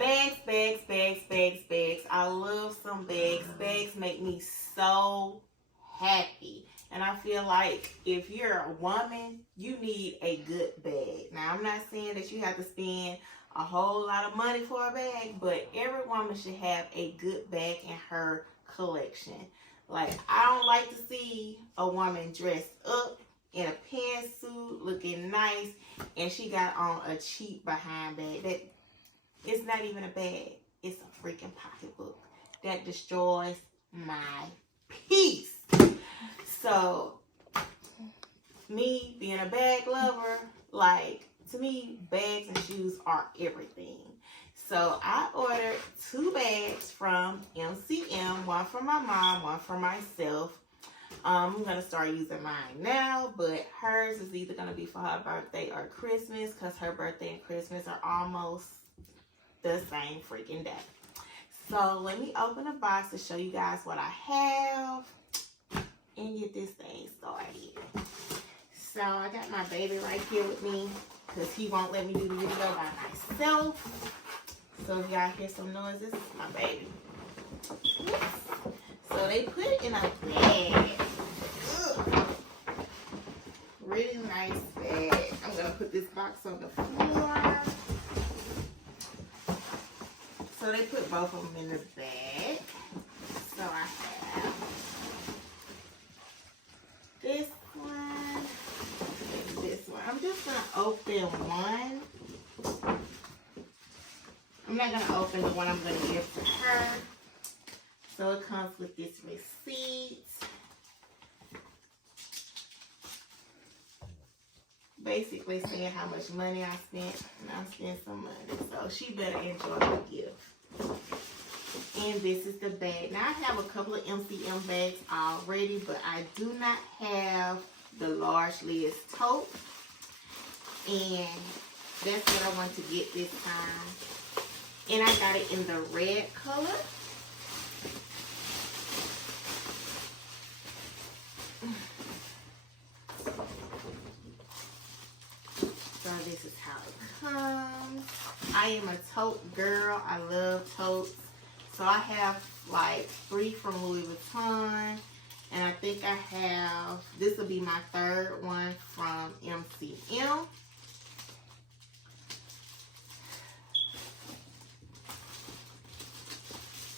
bags, bags, bags, bags, bags. I love some bags. Bags make me so happy. And I feel like if you're a woman, you need a good bag. Now, I'm not saying that you have to spend a whole lot of money for a bag, but every woman should have a good bag in her collection. Like, I don't like to see a woman dressed up in a pantsuit, looking nice, and she got on a cheap behind bag. That it's not even a bag. It's a freaking pocketbook. That destroys my peace. So, me being a bag lover, like, to me, bags and shoes are everything. So, I ordered 2 bags from MCM, one for my mom, one for myself. I'm going to start using mine now, but hers is either going to be for her birthday or Christmas, because her birthday and Christmas are almost the same freaking day. So, let me open the box to show you guys what I have and get this thing started. So I got my baby right here with me because he won't let me do the video by myself. So if y'all hear some noise, this is my baby. So they put it in a bag. Ugh. Really nice bag. I'm gonna put this box on the floor. So they put both of them in the bag. So I have this one and this one. I'm just going to open one. I'm not going to open the one I'm going to give to her. So it comes with this receipt. Basically saying how much money I spent. And I spent some money. So she better enjoy the gift. And this is the bag. Now, I have a couple of MCM bags already, but I do not have the large Liz tote. And that's what I want to get this time. And I got it in the red color. So this is how it comes. I am a tote girl. I love totes. So I have like 3 from Louis Vuitton, and I think I have, this will be my 3rd one from MCM.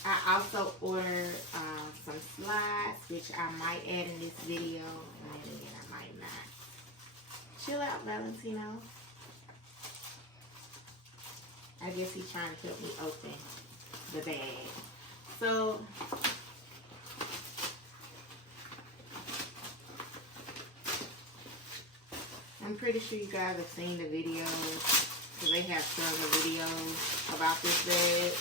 I also ordered some slides, which I might add in this video, and then I might not. Chill out, Valentino. I guess he's trying to help me open the bag. So I'm pretty sure you guys have seen the videos, because they have several videos about this bag.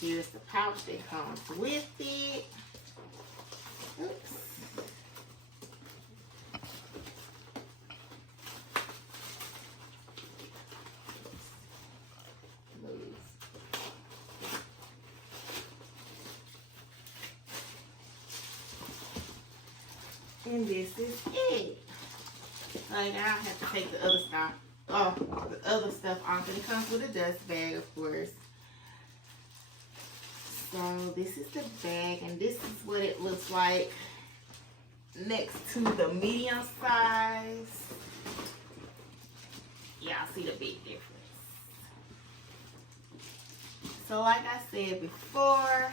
Here's the pouch that comes with it. Oops. And this is it. Like, I have to take the other stuff off. The other stuff off. And it comes with a dust bag, of course. So this is the bag, and this is what it looks like next to the medium size. Y'all see the big difference. So like I said before,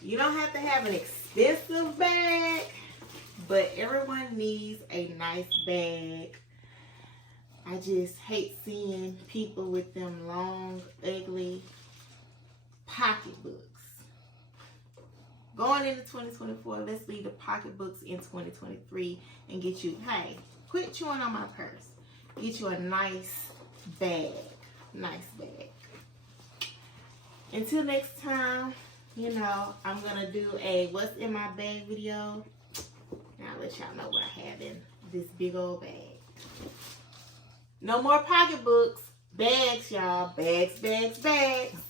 you don't have to have an expensive bag, but everyone needs a nice bag. I just hate seeing people with them long, ugly pocketbooks. Going into 2024, let's leave the pocketbooks in 2023 and get you, hey, quit chewing on my purse. Get you a nice bag. Nice bag. Until next time, you know, I'm going to do a what's in my bag video. Now I'll let y'all know what I have in this big old bag. No more pocketbooks. Bags, y'all. Bags, bags, bags.